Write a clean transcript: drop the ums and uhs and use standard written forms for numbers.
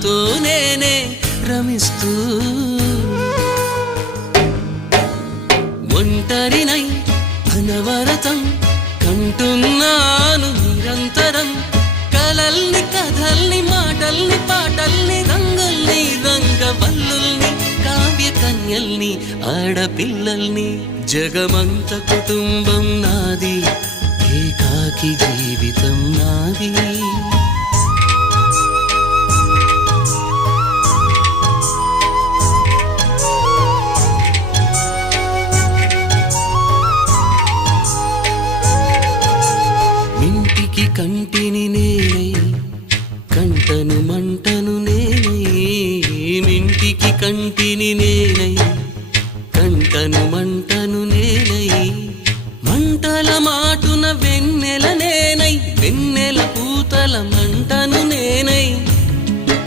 నాతో నేనే రమిస్తూ ఒంటరినై అనవరతం కంటున్నాను నిరంతరం కలల్ని కథల్ని మాటల్ని పాటల్ని రంగుల్ని రంగవల్లుల్ని కావ్య కన్యల్ని ఆడపిల్లల్ని జగమంత కుటుంబం నాది ఏకాకి జీవితం నాది ఇంటికి కంటిని నేనై కంటను మంటను నేనై ఇంటికి కంటిని